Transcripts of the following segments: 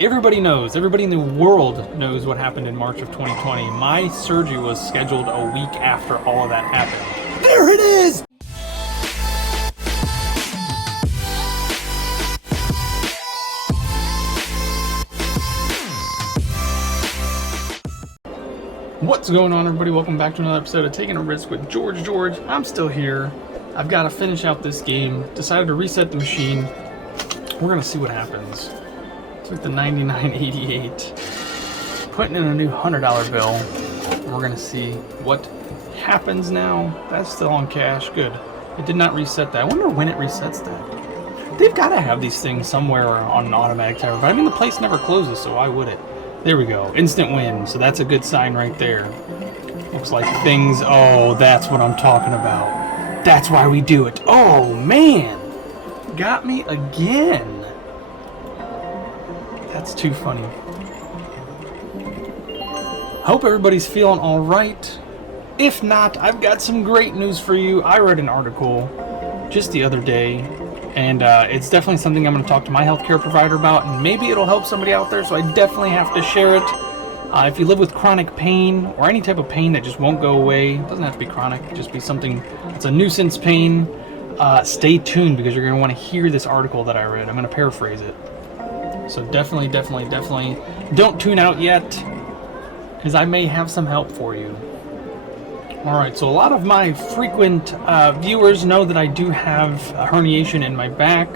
everybody knows, everybody in the world knows what happened in March of 2020. My surgery was scheduled a week after all of that happened. There it is! What's going on, everybody? Welcome back to another episode of Taking a Risk with George. I'm still here. I've got to finish out this game. Decided to reset the machine. We're going to see what happens. Took the 99.88, putting in a new $100 bill. We're going to see what happens now. That's still on cash. Good. It did not reset that. I wonder when it resets that. They've got to have these things somewhere on an automatic timer. But I mean, the place never closes, so why would it? There we go. Instant win. So that's a good sign right there. Looks like things... Oh, that's what I'm talking about. That's why we do it. Oh, man. Got me again. That's too funny. Hope everybody's feeling all right. If not, I've got some great news for you. I read an article just the other day, and it's definitely something I'm going to talk to my healthcare provider about, and maybe it'll help somebody out there, so I definitely have to share it. If you live with chronic pain, or any type of pain that just won't go away, it doesn't have to be chronic, it just be something that's a nuisance pain, stay tuned, because you're going to want to hear this article that I read. I'm going to paraphrase it. So definitely don't tune out yet, because I may have some help for you. Alright, so a lot of my frequent viewers know that I do have a herniation in my back,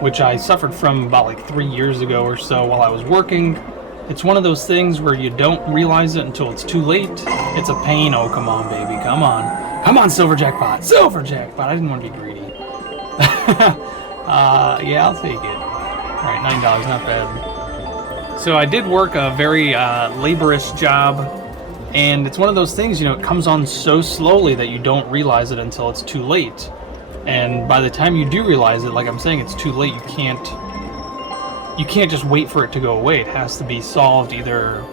which I suffered from about like 3 years ago or so while I was working. It's one of those things where you don't realize it until it's too late. It's a pain. Oh, come on, baby. Come on. Come on, silver jackpot. Silver jackpot. I didn't want to be greedy. Yeah, I'll take it. Alright, $9, not bad. So I did work a very laborious job. And it's one of those things, you know, it comes on so slowly that you don't realize it until it's too late. And by the time you do realize it, like I'm saying, it's too late. You can't just wait for it to go away. It has to be solved either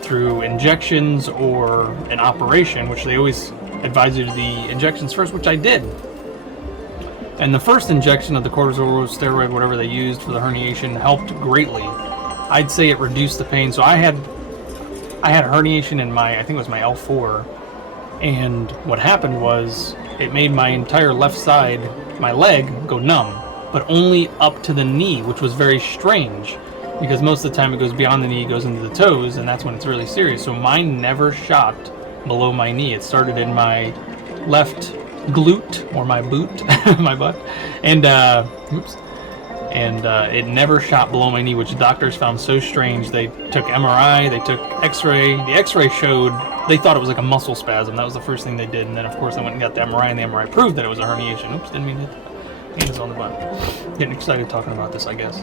through injections or an operation, which they always advise you to the injections first, which I did. And the first injection of the corticosteroid, whatever they used for the herniation, helped greatly. I'd say it reduced the pain. So I had a herniation in my, I think it was my L4, and what happened was it made my entire left side, my leg, go numb, but only up to the knee, which was very strange, because most of the time it goes beyond the knee, it goes into the toes, and that's when it's really serious. So mine never shot below my knee. It started in my left glute, or my boot, my butt, and it never shot below my knee, which the doctors found so strange. They took MRI, they took X-ray. The X-ray showed, they thought it was like a muscle spasm. That was the first thing they did. And then, of course, I went and got the MRI, and the MRI proved that it was a herniation. Oops, didn't mean to hit the hands on the button. Getting excited talking about this, I guess.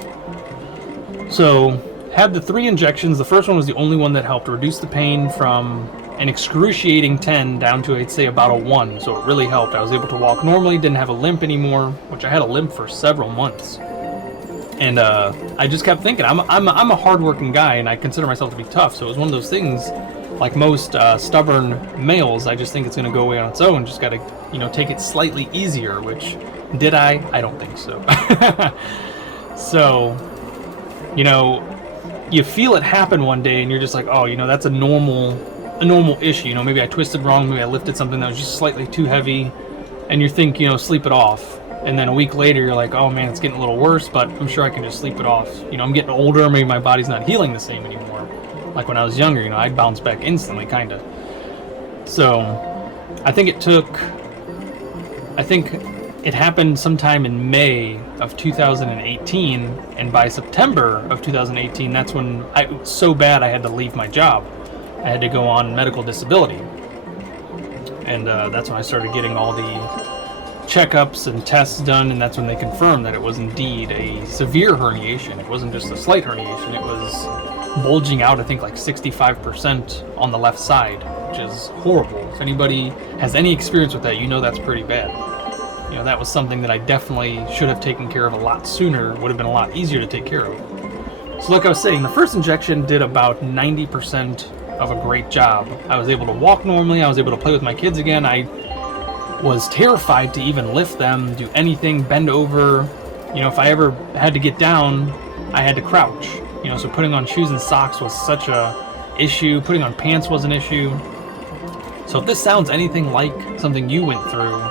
So, had the 3 injections. The first one was the only one that helped reduce the pain from an excruciating 10 down to, I'd say, about a 1. So it really helped. I was able to walk normally, didn't have a limp anymore, which I had a limp for several months. And I just kept thinking, I'm a hardworking guy, and I consider myself to be tough. So it was one of those things, like most stubborn males, I just think it's going to go away on its own. Just got to, you know, take it slightly easier. Which did I? I don't think so. So, you know, you feel it happen one day, and you're just like, oh, you know, that's a normal issue. You know, maybe I twisted wrong, maybe I lifted something that was just slightly too heavy, and you think, you know, sleep it off. And then a week later, you're like, oh man, it's getting a little worse, but I'm sure I can just sleep it off. You know, I'm getting older, maybe my body's not healing the same anymore. Like when I was younger, you know, I'd bounce back instantly, kind of. So, I think it happened sometime in May of 2018, and by September of 2018, that's when it was so bad I had to leave my job. I had to go on medical disability. And that's when I started getting all the checkups and tests done, and that's when they confirmed that it was indeed a severe herniation. It wasn't just a slight herniation, it was bulging out, I think, like 65% on the left side, which is horrible. If anybody has any experience with that, you know that's pretty bad. You know, that was something that I definitely should have taken care of a lot sooner. Would have been a lot easier to take care of. So like I was saying, the first injection did about 90% of a great job. I was able to walk normally, I was able to play with my kids again. I was terrified to even lift them, do anything, bend over. You know, if I ever had to get down, I had to crouch. You know, so putting on shoes and socks was such a issue. Putting on pants was an issue. So if this sounds anything like something you went through,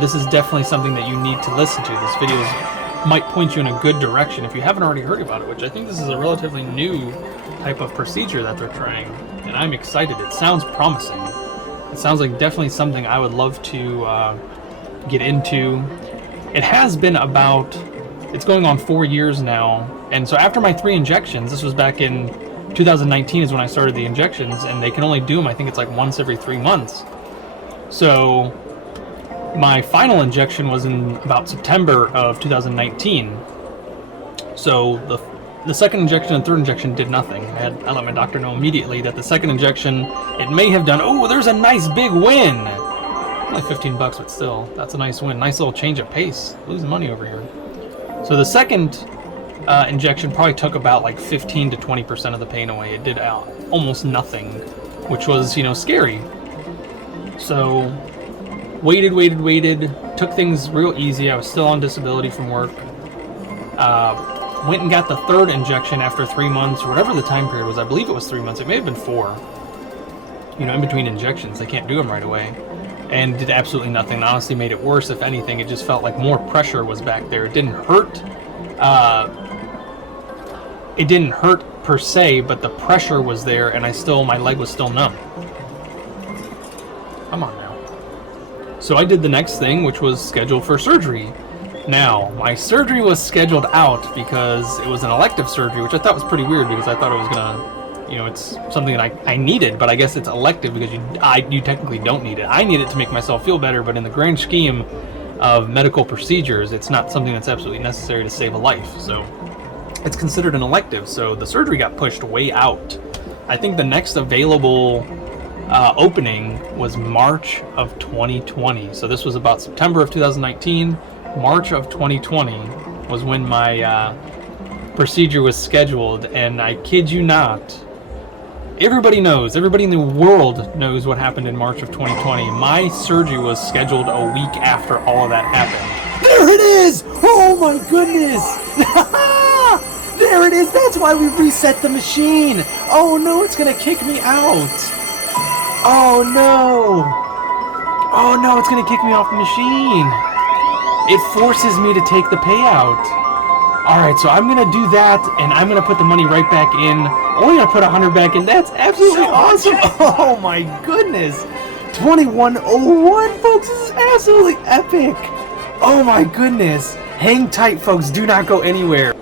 this is definitely something that you need to listen to. This video might point you in a good direction if you haven't already heard about it, which I think this is a relatively new type of procedure that they're trying, and I'm excited. It sounds promising. It sounds like definitely something I would love to get into. It has been about, it's going on 4 years now, and so after my 3 injections, this was back in 2019 is when I started the injections, and they can only do them, I think it's like once every 3 months. So my final injection was in about September of 2019. So the second injection and third injection did nothing. I let my doctor know immediately that the second injection, it may have done, oh, there's a nice big win. Only 15 bucks, but still, that's a nice win. Nice little change of pace. Losing money over here. So the second injection probably took about like 15 to 20% of the pain away. It did almost nothing, which was, you know, scary. So waited, took things real easy. I was still on disability from work. Went and got the third injection after 3 months, or whatever the time period was. I believe it was 3 months. It may have been 4. You know, in between injections, they can't do them right away. And did absolutely nothing. Honestly, made it worse. If anything, it just felt like more pressure was back there. It didn't hurt. It didn't hurt per se, but the pressure was there, and my leg was still numb. Come on now. So I did the next thing, which was scheduled for surgery. Now, my surgery was scheduled out because it was an elective surgery, which I thought was pretty weird because I thought it was gonna, you know, it's something that I needed, but I guess it's elective because you technically don't need it. I need it to make myself feel better, but in the grand scheme of medical procedures, it's not something that's absolutely necessary to save a life. So it's considered an elective. So the surgery got pushed way out. I think the next available opening was March of 2020. So this was about September of 2019. March of 2020 was when my procedure was scheduled, and I kid you not, everybody in the world knows what happened in March of 2020. My surgery was scheduled a week after all of that happened. There it is! Oh my goodness! There it is! That's why we reset the machine! Oh no, it's gonna kick me out! Oh no! Oh no, it's gonna kick me off the machine! It forces me to take the payout. Alright, so I'm gonna do that, and I'm gonna put the money right back in. Only gonna put 100 back in. That's absolutely awesome! Oh my goodness! 2101, folks, this is absolutely epic! Oh my goodness! Hang tight, folks, do not go anywhere.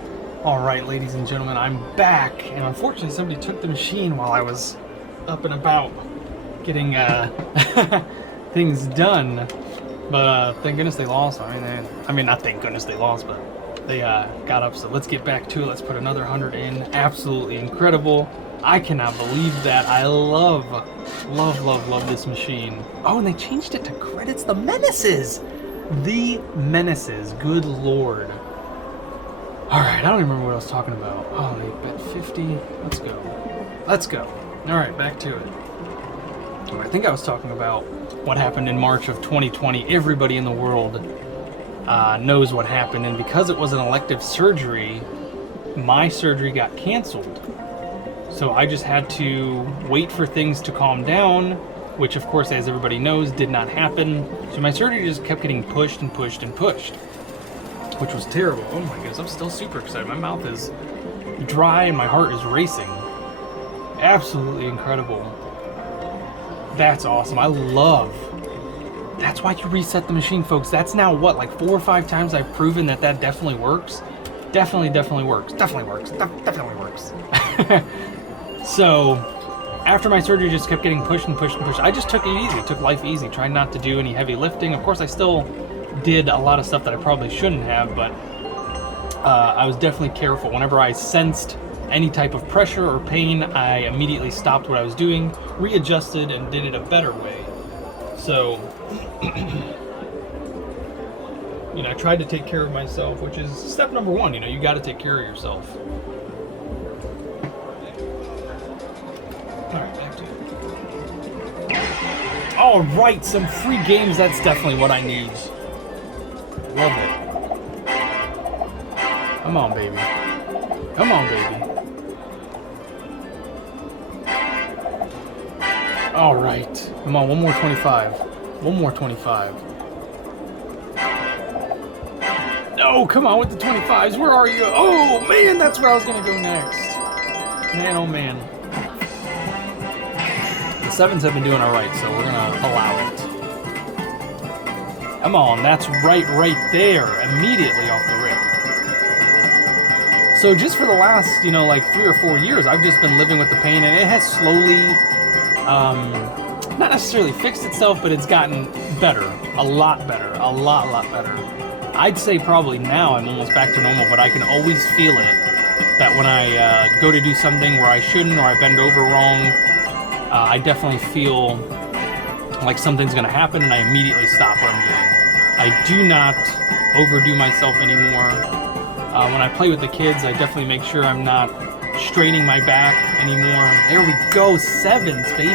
Alright, ladies and gentlemen, I'm back, and unfortunately somebody took the machine while I was up and about getting things done. But thank goodness they lost. I mean, not thank goodness they lost, but they got up. So let's get back to it. Let's put another 100 in. Absolutely incredible. I cannot believe that. I love this machine. Oh, and they changed it to credits. The Menaces. The Menaces. Good Lord. All right, I don't even remember what I was talking about. Oh, they bet 50. Let's go. Let's go. All right, back to it. I think I was talking about what happened in March of 2020. Everybody in the world knows what happened, and because it was an elective surgery, my surgery got canceled. So I just had to wait for things to calm down, which of course, as everybody knows, did not happen. So my surgery just kept getting pushed and pushed and pushed, which was terrible. Oh my goodness, I'm still super excited. My mouth is dry and my heart is racing. Absolutely incredible. That's awesome. That's why you reset the machine, folks. That's now what, like 4 or 5 times I've proven that definitely works. Definitely works. Definitely works. So after my surgery just kept getting pushed and pushed and pushed, I just took it easy, took life easy, tried not to do any heavy lifting. Of course, I still did a lot of stuff that I probably shouldn't have, but I was definitely careful. Whenever I sensed any type of pressure or pain, I immediately stopped what I was doing, readjusted, and did it a better way. So, you know, I tried to take care of myself, which is step number 1. You know, you got to take care of yourself. All right, back to it. All right, some free games. That's definitely what I need. Love it. Come on, baby. Come on, baby. All right. Come on, one more 25. One more 25. No, come on with the 25s. Where are you? Oh, man, that's where I was going to go next. Man, oh, man. The 7s have been doing all right, so we're going to allow it. Come on, that's right there. Immediately off the rip. So just for the last, you know, like 3 or 4 years, I've just been living with the pain, and it has slowly, not necessarily fixed itself, but it's gotten better. A lot better. A lot better. I'd say probably now I'm almost back to normal, but I can always feel it. That when I go to do something where I shouldn't, or I bend over wrong, I definitely feel like something's going to happen, and I immediately stop what I'm doing. I do not overdo myself anymore. When I play with the kids, I definitely make sure I'm not straining my back anymore. There we go, 7s, baby.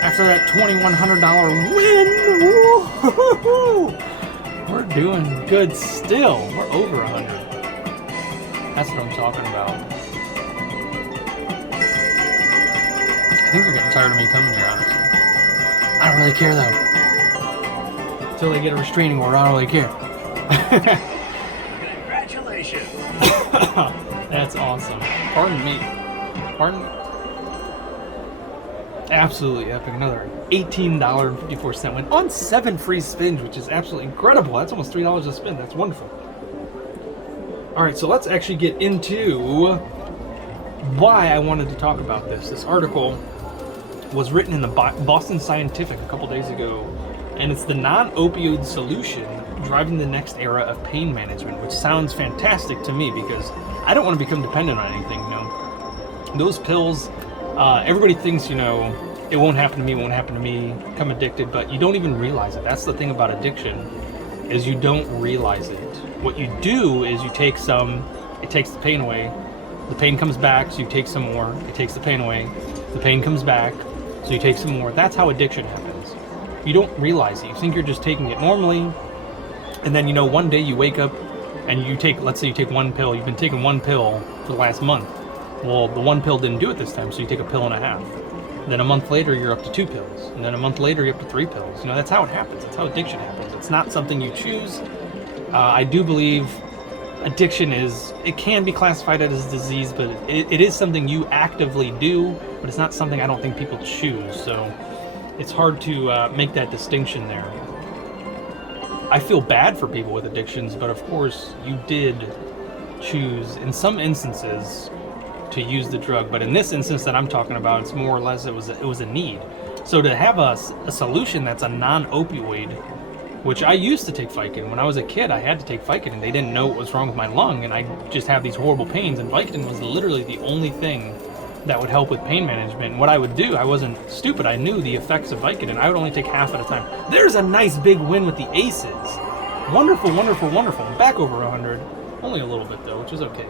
After that $2,100 win, woo-hoo-hoo, we're doing good still. We're over 100. That's what I'm talking about. I think they're getting tired of me coming here, honestly. I don't really care, though. Until they get a restraining order, I don't really care. Congratulations. That's awesome. Pardon me. Pardon me. Absolutely epic. Another $18.54 win on 7 free spins, which is absolutely incredible. That's almost $3 a spin. That's wonderful. All right, so let's actually get into why I wanted to talk about this. This article was written in the Boston Scientific a couple days ago, and it's the non-opioid solution driving the next era of pain management, which sounds fantastic to me because I don't want to become dependent on anything, you know. Those pills, everybody thinks, you know, it won't happen to me, become addicted, but you don't even realize it. That's the thing about addiction, is you don't realize it. What you do is you take some, it takes the pain away, the pain comes back, so you take some more, it takes the pain away, the pain comes back, so you take some more. That's how addiction happens. You don't realize it. You think you're just taking it normally, and then, you know, one day you wake up and you take, let's say you take one pill, you've been taking one pill for the last month. Well, the one pill didn't do it this time, so you take a pill and a half. And then a month later, you're up to 2 pills. And then a month later, you're up to 3 pills. You know, that's how it happens. That's how addiction happens. It's not something you choose. I do believe addiction it can be classified as a disease, but it is something you actively do, but it's not something I don't think people choose. So it's hard to make that distinction there. I feel bad for people with addictions, but of course you did choose, in some instances, to use the drug. But in this instance that I'm talking about, it's more or less it was a need. So to have a solution that's a non-opioid, which I used to take Vicodin. When I was a kid, I had to take Vicodin. They didn't know what was wrong with my lung, and I just have these horrible pains, and Vicodin was literally the only thing that would help with pain management. And what I would do, I wasn't stupid, I knew the effects of Vicodin. I would only take half at a time. There's a nice big win with the aces. Wonderful, wonderful, wonderful. I'm back over 100. Only a little bit though, which is okay.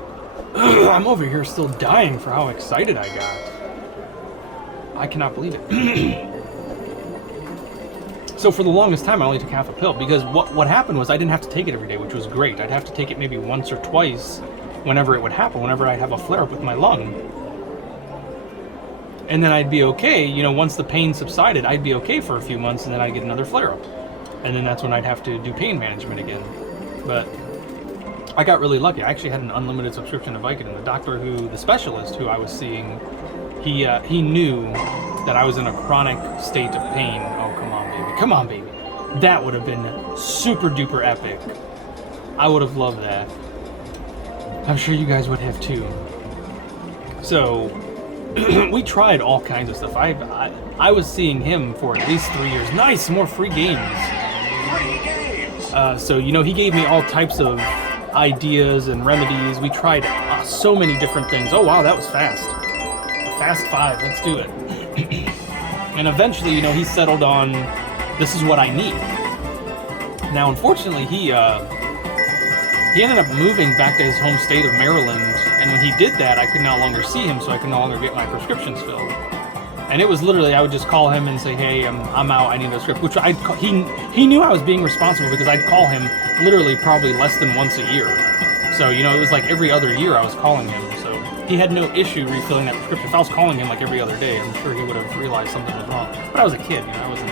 I'm over here still dying for how excited I got. I cannot believe it. So for the longest time, I only took half a pill because what happened was I didn't have to take it every day, which was great. I'd have to take it maybe once or twice whenever it would happen, whenever I'd have a flare-up with my lung. And then I'd be okay, you know, once the pain subsided, I'd be okay for a few months, and then I'd get another flare-up. And then that's when I'd have to do pain management again. But I got really lucky. I actually had an unlimited subscription to Vicodin. The specialist who I was seeing, he knew that I was in a chronic state of pain. Oh, come on, baby. Come on, baby. That would have been super duper epic. I would have loved that. I'm sure you guys would have too. So we tried all kinds of stuff. I was seeing him for at least 3 years. Nice, more free games. Free games. So, you know, he gave me all types of ideas and remedies. We tried so many different things. Oh, wow, that was fast. Fast 5, let's do it. And eventually, you know, he settled on, this is what I need. Now, unfortunately, he ended up moving back to his home state of Maryland, and when he did that, I could no longer see him, so I could no longer get my prescriptions filled. And it was literally, I would just call him and say, hey, I'm out, I need a script, which he knew I was being responsible because I'd call him literally probably less than once a year. So, you know, it was like every other year I was calling him, so he had no issue refilling that prescription. If I was calling him like every other day, I'm sure he would have realized something was wrong. But I was a kid, you know, I wasn't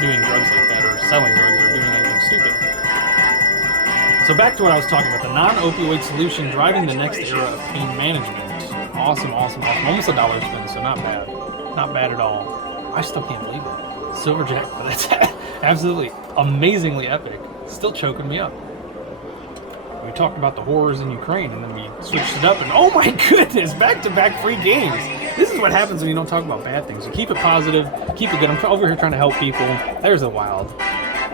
doing drugs like that or selling drugs or doing anything stupid. So back to what I was talking about, the non-opioid solution driving the next era of pain management. Awesome, awesome, awesome. Almost $1 spin, so not bad. Not bad at all. I still can't believe it. Silver jackpot. That's absolutely amazingly epic. Still choking me up. We talked about the horrors in Ukraine, and then we switched it up, and oh my goodness, back-to-back free games. This is what happens when you don't talk about bad things. So keep it positive, keep it good. I'm over here trying to help people. There's a wild.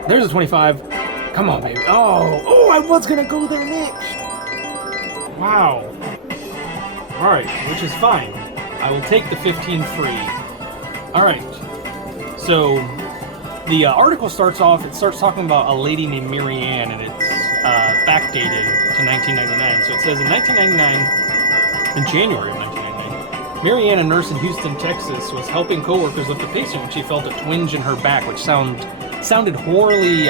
There's a 25. Come on, baby. Oh, I was gonna go there next. Wow. All right, which is fine. I will take the 15 free. All right. So the article starts off. It starts talking about a lady named Mary Ann, and it's backdated to 1999. So it says in 1999, in January of 1999, Mary Ann, a nurse in Houston, Texas, was helping coworkers lift a patient when she felt a twinge in her back, which sounded horribly,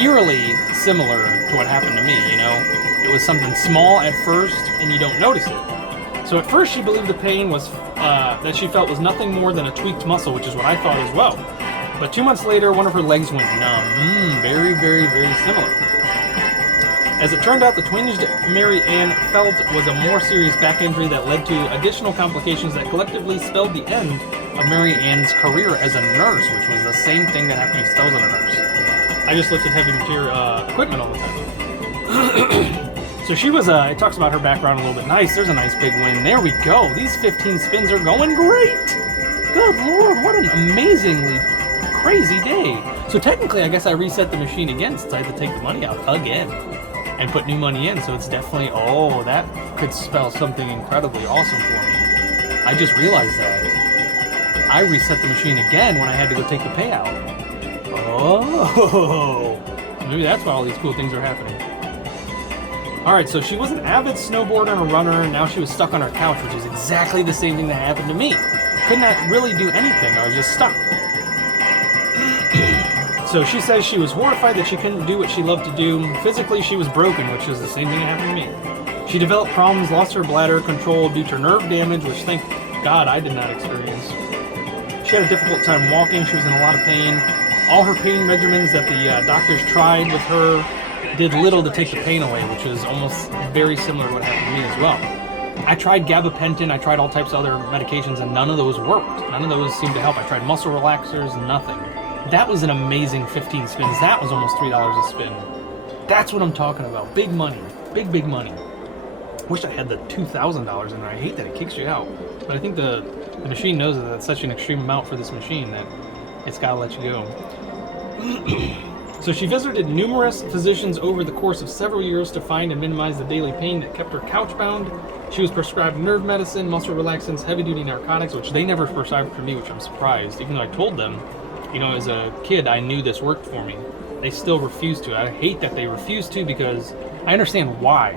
eerily similar to what happened to me, you know? It was something small at first, and you don't notice it. So at first she believed the pain was, that she felt was nothing more than a tweaked muscle, which is what I thought as well. But 2 months later, one of her legs went numb. Very, very, very similar. As it turned out, the twinge Mary Ann felt was a more serious back injury that led to additional complications that collectively spelled the end of Mary Ann's career as a nurse, which was the same thing that happened to me since I was a nurse. I just lifted heavy material equipment all the time. So she was, it talks about her background a little bit. Nice, there's a nice big win. There we go. These 15 spins are going great. Good Lord, what an amazingly crazy day. So technically, I guess I reset the machine again since I had to take the money out again and put new money in. So it's definitely, oh, that could spell something incredibly awesome for me. I just realized that. I reset the machine again when I had to go take the payout. Oh, maybe that's why all these cool things are happening. All right, so she was an avid snowboarder and a runner, and now she was stuck on her couch, which is exactly the same thing that happened to me. Could not really do anything, I was just stuck. So she says she was horrified that she couldn't do what she loved to do. Physically, she was broken, which is the same thing that happened to me. She developed problems, lost her bladder control due to nerve damage, which thank God I did not experience. She had a difficult time walking, she was in a lot of pain. All her pain regimens that the doctors tried with her did little to take the pain away, which is almost very similar to what happened to me as well. I tried gabapentin, I tried all types of other medications, and none of those worked. None of those seemed to help. I tried muscle relaxers, nothing. That was an amazing 15 spins. That was almost $3 a spin. That's what I'm talking about. Big money. Big, big money. Wish I had the $2,000 in there. I hate that it kicks you out. But I think the machine knows that that's such an extreme amount for this machine that it's got to let you go. So she visited numerous physicians over the course of several years to find and minimize the daily pain that kept her couch-bound. She was prescribed nerve medicine, muscle relaxants, heavy-duty narcotics, which they never prescribed for me, which I'm surprised. Even though I told them, you know, as a kid, I knew this worked for me. They still refuse to. I hate that they refuse to because I understand why.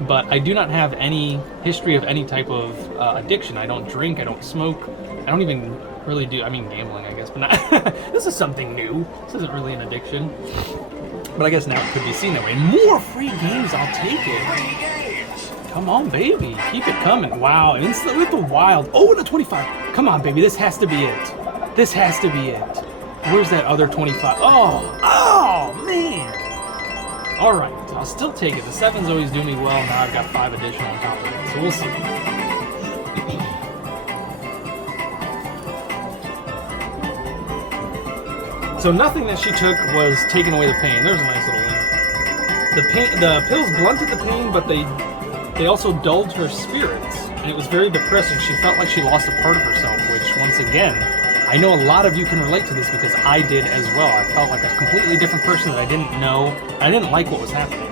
But I do not have any history of any type of addiction. I don't drink, I don't smoke, I don't even really do, I mean gambling, I guess, but not, this is something new. This isn't really an addiction. But I guess now it could be seen that way. More free games, I'll take it. Come on, baby, keep it coming. Wow, and instantly with the wild. Oh, and a 25. Come on, baby, this has to be it. This has to be it. Where's that other 25? Oh, man. All right, I'll still take it. The 7's always do me well. Now I've got 5 additional on top of it, so we'll see. So nothing that she took was taking away the pain. There's a nice little link. The pills blunted the pain, but they also dulled her spirits, and it was very depressing. She felt like she lost a part of herself, which, once again, I know a lot of you can relate to this because I did as well. I felt like a completely different person that I didn't know. I didn't like what was happening.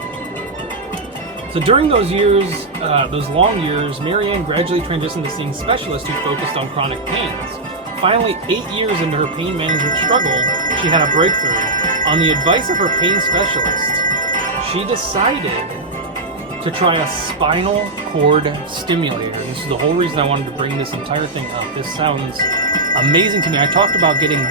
So during those years, those long years, Mary Ann gradually transitioned to seeing specialists who focused on chronic pains. Finally, 8 years into her pain management struggle, she had a breakthrough. On the advice of her pain specialist, she decided to try a spinal cord stimulator. This is the whole reason I wanted to bring this entire thing up. This sounds amazing to me. I talked about getting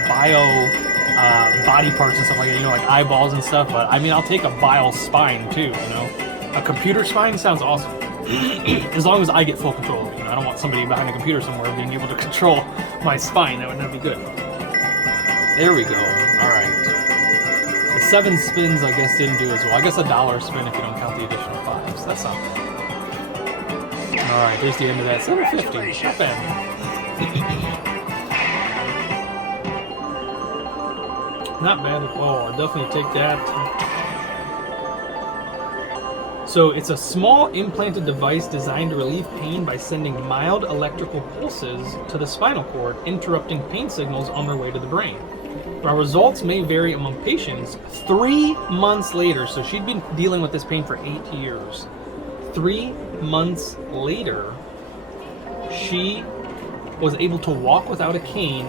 body parts and stuff like that, you know, like eyeballs and stuff, but I mean, I'll take a bio spine too, you know. A computer spine sounds awesome. As long as I get full control of it. You know, I don't want somebody behind a computer somewhere being able to control my spine. That would not be good. There we go. All right. The 7 spins, I guess, didn't do as well. I guess $1 spin if you don't count the additional 5s. That's not bad. All right, there's the end of that. 750. Not bad. Not bad at all. I'll definitely take that. So it's a small implanted device designed to relieve pain by sending mild electrical pulses to the spinal cord, interrupting pain signals on their way to the brain. While results may vary among patients, 3 months later, so she'd been dealing with this pain for 8 years. 3 months later, she was able to walk without a cane,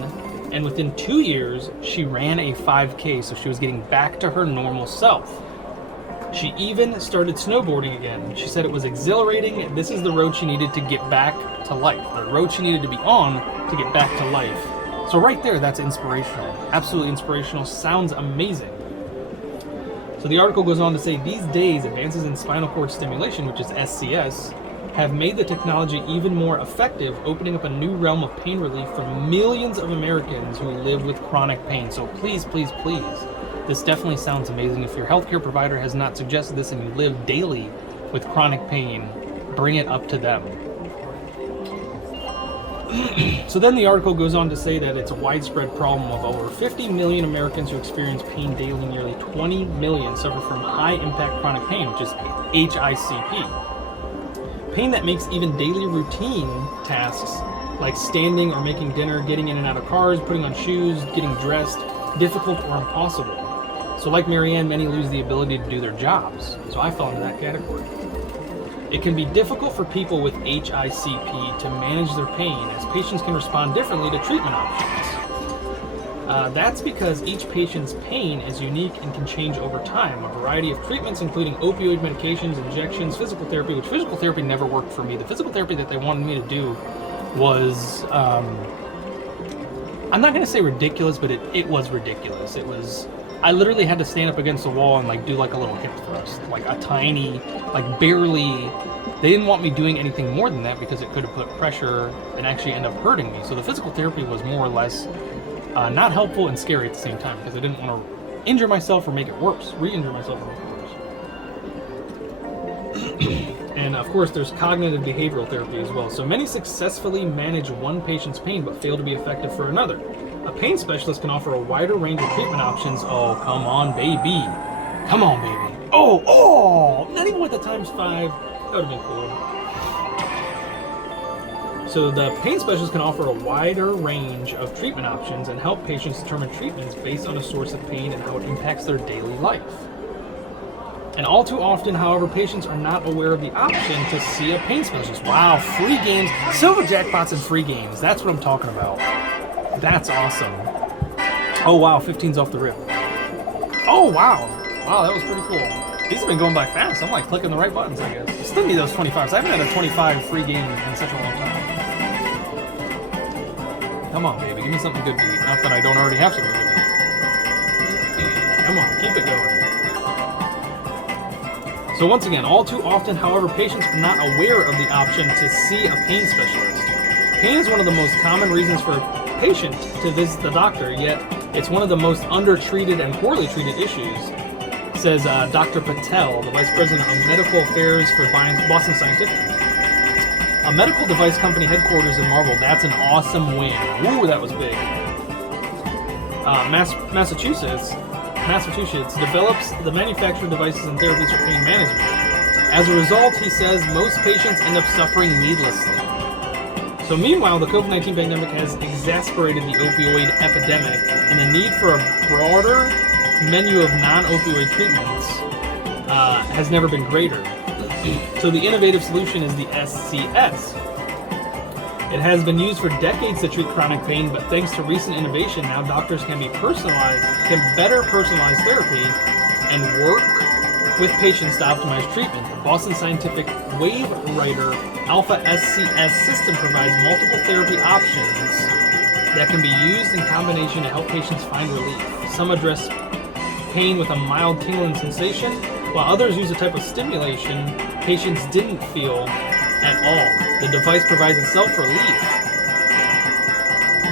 and within 2 years, she ran a 5K, so she was getting back to her normal self. She even started snowboarding again. She said it was exhilarating. This is the road she needed to get back to life. The road she needed to be on to get back to life. So right there, that's inspirational. Absolutely inspirational. Sounds amazing. So the article goes on to say, these days, advances in spinal cord stimulation, which is SCS, have made the technology even more effective, opening up a new realm of pain relief for millions of Americans who live with chronic pain. So please, please, please, this definitely sounds amazing. If your healthcare provider has not suggested this and you live daily with chronic pain, bring it up to them. So then the article goes on to say that it's a widespread problem of over 50 million Americans who experience pain daily. Nearly 20 million suffer from high-impact chronic pain, which is HICP. Pain that makes even daily routine tasks like standing or making dinner, getting in and out of cars, putting on shoes, getting dressed, difficult or impossible. So like Marianne, many lose the ability to do their jobs. So I fall into that category. It can be difficult for people with HICP to manage their pain, as patients can respond differently to treatment options. That's because each patient's pain is unique and can change over time. A variety of treatments, including opioid medications, injections, physical therapy, which physical therapy never worked for me. The physical therapy that they wanted me to do was, I'm not going to say ridiculous, but it was ridiculous. It was, I literally had to stand up against the wall and like do like a little hip thrust, like a tiny, like barely. They didn't want me doing anything more than that because it could have put pressure and actually end up hurting me. So the physical therapy was more or less not helpful and scary at the same time because I didn't want to injure myself or make it worse, re-injure myself or make it worse. And of course, there's cognitive behavioral therapy as well. So many successfully manage one patient's pain but fail to be effective for another. A pain specialist can offer a wider range of treatment options. Oh, come on, baby. Come on, baby. Oh, not even with the times 5. That would have been cool. So the pain specialist can offer a wider range of treatment options and help patients determine treatments based on a source of pain and how it impacts their daily life. And all too often, however, patients are not aware of the option to see a pain specialist. Wow, free games. Silver jackpots and free games. That's what I'm talking about. That's awesome. Oh, wow, 15's off the rip. Oh, wow. Wow, that was pretty cool. These have been going by fast. I'm like clicking the right buttons, I guess. I still need those 25s. I haven't had a 25 free game in such a long time. Come on, baby. Give me something good to eat. Not that I don't already have something good to eat. Come on, keep it going. So once again, all too often, however, patients are not aware of the option to see a pain specialist. Pain is one of the most common reasons for a patient to visit the doctor, yet it's one of the most undertreated and poorly treated issues, says Dr. Patel, the Vice President of Medical Affairs for Boston Scientific. A medical device company headquarters in Marble. That's an awesome win. Ooh, that was big. Massachusetts develops the manufactured devices and therapies for pain management. As a result, he says, most patients end up suffering needlessly. So meanwhile, the COVID-19 pandemic has exacerbated the opioid epidemic, and the need for a broader menu of non-opioid treatments has never been greater. So the innovative solution is the SCS. It has been used for decades to treat chronic pain, but thanks to recent innovation, now doctors can better personalize therapy and work with patients to optimize treatment. The Boston Scientific Wave Rider Alpha SCS system provides multiple therapy options that can be used in combination to help patients find relief. Some address pain with a mild tingling sensation, while others use a type of stimulation patients didn't feel at all. The device provides itself relief.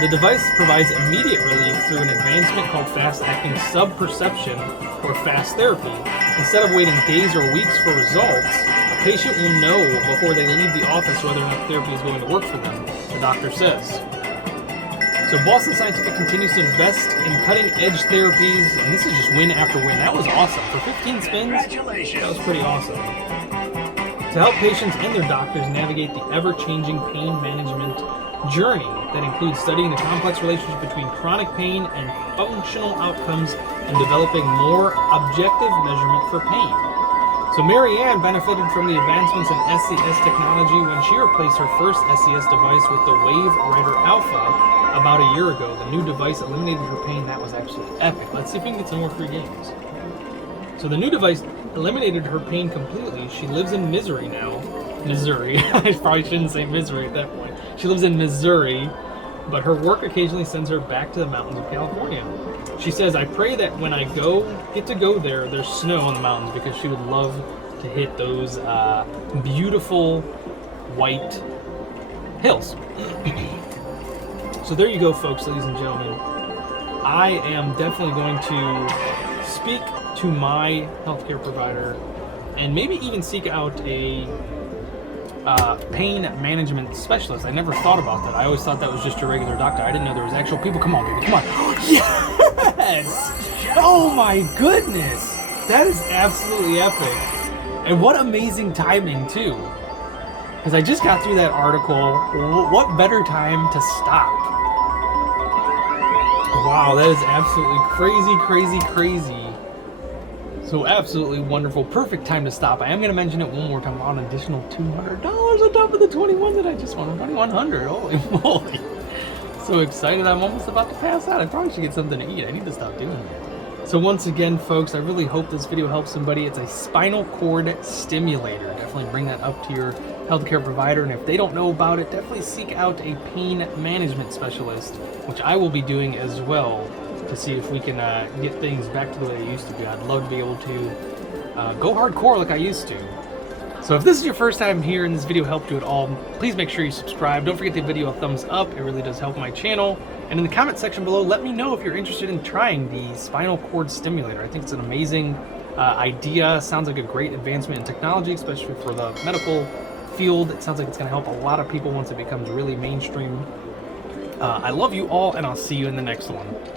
The device provides immediate relief through an advancement called fast-acting sub-perception or fast therapy. Instead of waiting days or weeks for results, a patient will know before they leave the office whether or not therapy is going to work for them, the doctor says. So Boston Scientific continues to invest in cutting-edge therapies, and this is just win after win. That was awesome. For 15 spins, that was pretty awesome. To help patients and their doctors navigate the ever-changing pain management journey that includes studying the complex relationship between chronic pain and functional outcomes and developing more objective measurement for pain. So Marianne benefited from the advancements in SCS technology when she replaced her first SCS device with the Wave Rider Alpha about a year ago. The new device eliminated her pain. That was absolutely epic. Let's see if we can get some more free games. So the new device eliminated her pain completely. She lives in Missouri now. Missouri. I probably shouldn't say misery at that point. She lives in Missouri, but her work occasionally sends her back to the mountains of California. She says, I pray that when I get to go there, there's snow on the mountains, because she would love to hit those beautiful white hills. So there you go, folks, ladies and gentlemen. I am definitely going to speak to my healthcare provider and maybe even seek out a pain management specialist. I never thought about that. I always thought that was just a regular doctor. I didn't know there was actual people. Come on, baby, come on. Yes! Oh my goodness! That is absolutely epic. And what amazing timing, too. Because I just got through that article. What better time to stop? Wow, that is absolutely crazy, crazy, crazy. So absolutely wonderful. Perfect time to stop. I am going to mention it one more time. On an additional $200 on top of the 21 that I just won. 2,100. Holy moly. So excited. I'm almost about to pass out. I probably should get something to eat. I need to stop doing it. So once again, folks, I really hope this video helps somebody. It's a spinal cord stimulator. Definitely bring that up to your healthcare provider. And if they don't know about it, definitely seek out a pain management specialist, which I will be doing as well, to see if we can get things back to the way they used to be. I'd love to be able to go hardcore like I used to. So if this is your first time here and this video helped you at all, please make sure you subscribe. Don't forget to give the video a thumbs up. It really does help my channel. And in the comment section below, let me know if you're interested in trying the spinal cord stimulator. I think it's an amazing idea. Sounds like a great advancement in technology, especially for the medical field. It sounds like it's going to help a lot of people once it becomes really mainstream. I love you all, and I'll see you in the next one.